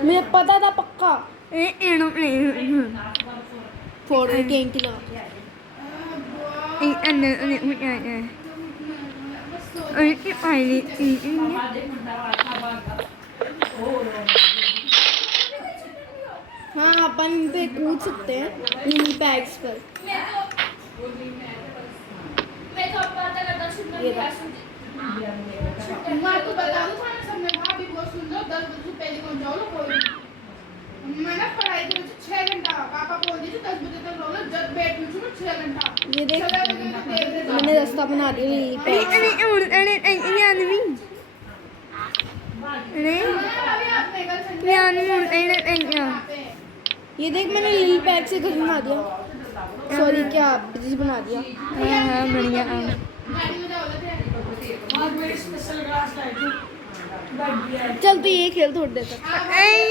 मुझे पता था पक्का फोड़ के इंटी लगा हाँ अपन इन पे कूद सकते हैं लिली पैड्स पर ये मैं तो बता दूं था ना सबने कहा भी बहुत सुंदर 10 बजे पहले कौन जाओ लो कोई मैंने पढ़ाई की 6 घंटा पापा बोल दिए 10 बजे तक रहो जब बैठ में 6 घंटा ये देख मैंने रास्ता बना दिया लिली पैड्स ये देख मैंने लिली पैड से घर बना दिया सॉरी क्या ब्रिज बना दिया हाँ बढ़िया चल तो ये खेल थोड़ी देर तक